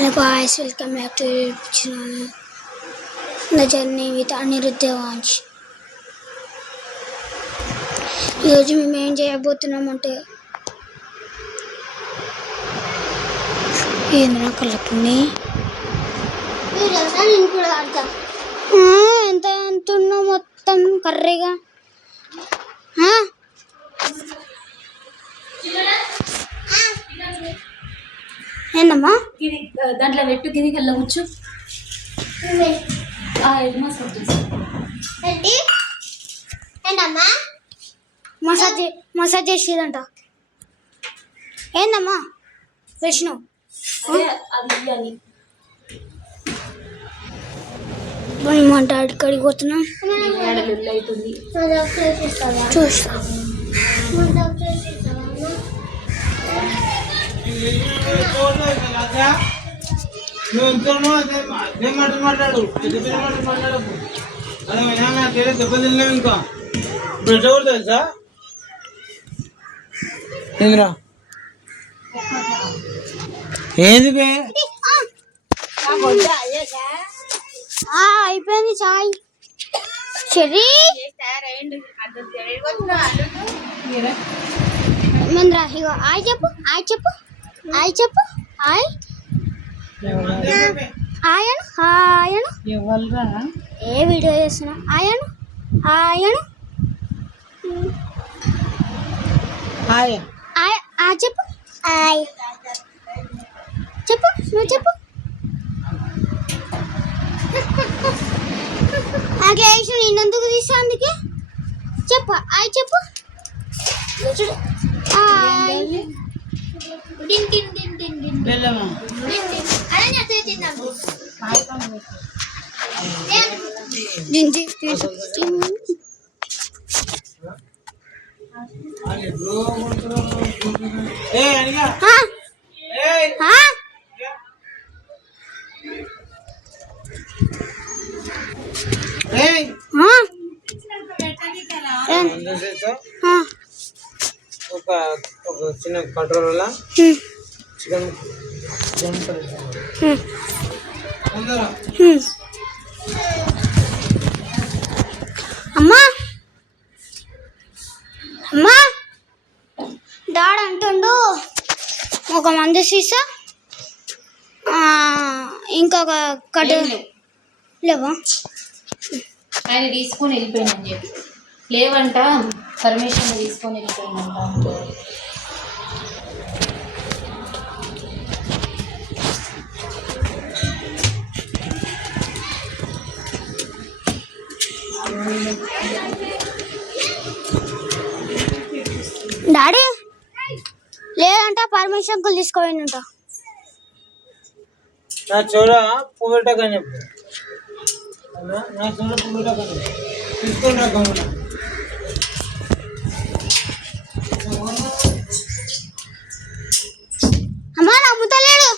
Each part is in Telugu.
Guys, welcome back to your channel, The Journey with Anirudh Devansh. ఈరోజు మేము ఏం చేయబోతున్నామంటే ఏంద్రా కళ్ళకి ఎంత అంటున్నా మొత్తం కర్రీగా ఏందమ్మా దాంట్లో పెట్టు కిందికి వెళ్ళవచ్చు మసాజ్ చేసేదంట ఏందమ్మా విష్ణు మా డాడీ కడిగి పోతున్నాం చూస్తా మాట్లాడు అదే దెబ్బ తినలేము ఇంకా బ్రెడ్ ఎవరు తెలుసా ఏంద్రా ఏంది బే అయిపోయింది చాయ్ చెర్రీ మహేంద్ర ఇగో ఆయ్ చెప్పు ఆయ్ ఆయను ఆయను ఏ వీడియో చేస్తున్నా ఆయను చెప్పు ఆయ్ చెప్పు నువ్వు చెప్పు నాకేసి నేనందుకు తీసా అందుకే చెప్పు ఆయ్ చెప్పు ఒక చిన్న కట్రోల్ చికెన్ అమ్మా డాడ్ అంటుండు ఒక మంది సీసా ఇంకొక కట్ లేవా ఆయన తీసుకొని వెళ్ళిపోయినని చెప్పి లేవంట పర్మిషన్ తీసుకొని వెళ్ళిపోయినంట డాడీ లేదంట పర్మిషన్ తీసుకోపోయినంట నా చూడ పువ్వుటకని చెప్పు నా చూడ పువ్వుటకని తీసుకొని రాకమున్నా అమ్మా నమ్ముతలేడు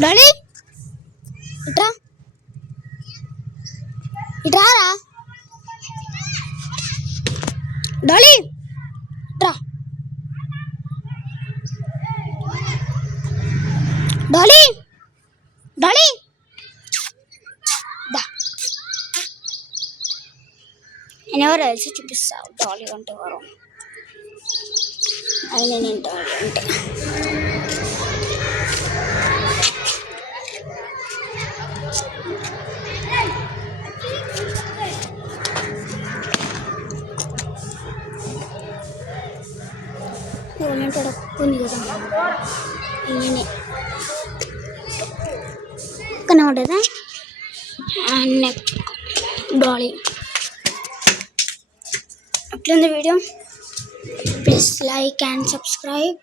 డాడీ ఇట్రారా డాడీ ఇట్రా డాడీ నేను ఎవరు తెలిసి చూపిస్తావు డాలీ అంటే ఎవరు ఆయన నేను డాలీ అంటే ఉంటాడు ఉంది కదా ఈయనే కనబడదా నెక్ డాలీ. ఎట్లుంది video? Please like and subscribe.